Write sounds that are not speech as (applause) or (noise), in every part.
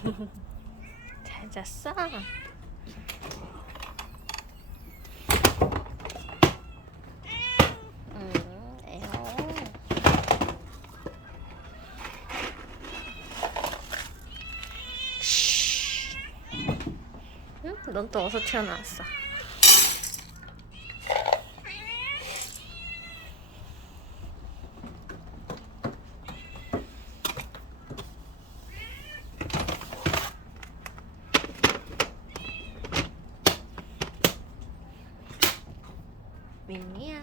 (laughs) 잘 잤어? 음, 에어. 쉬. 응? 넌 또 어디서 튀어나왔어? 민미야.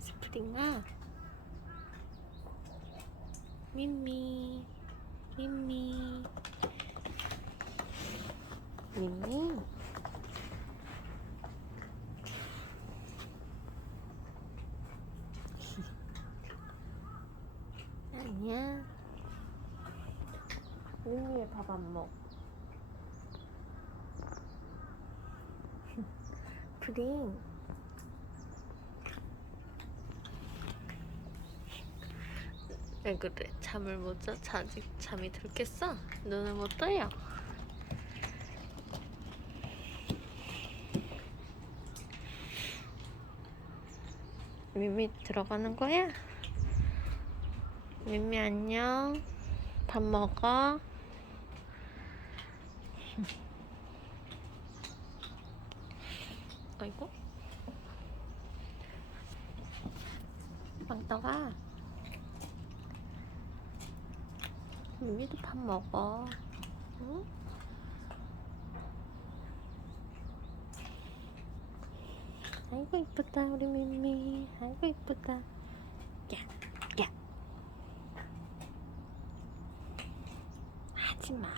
스프링아. 민미. 민미. 민미. (laughs) 아니야. 민미 왜밥안 먹 어? 프링. 왜 그래? 잠을 못 자? 아직 잠이 들겠어? 눈을 못 떠요? 미미 들어가는 거야? 미미 안녕. 밥 먹어. 아이고. 빵떡아. 미미도 밥 먹어. 응? 아이고 이쁘다 우리 미미. 아이고 이쁘다. 야, 야. 하지 마.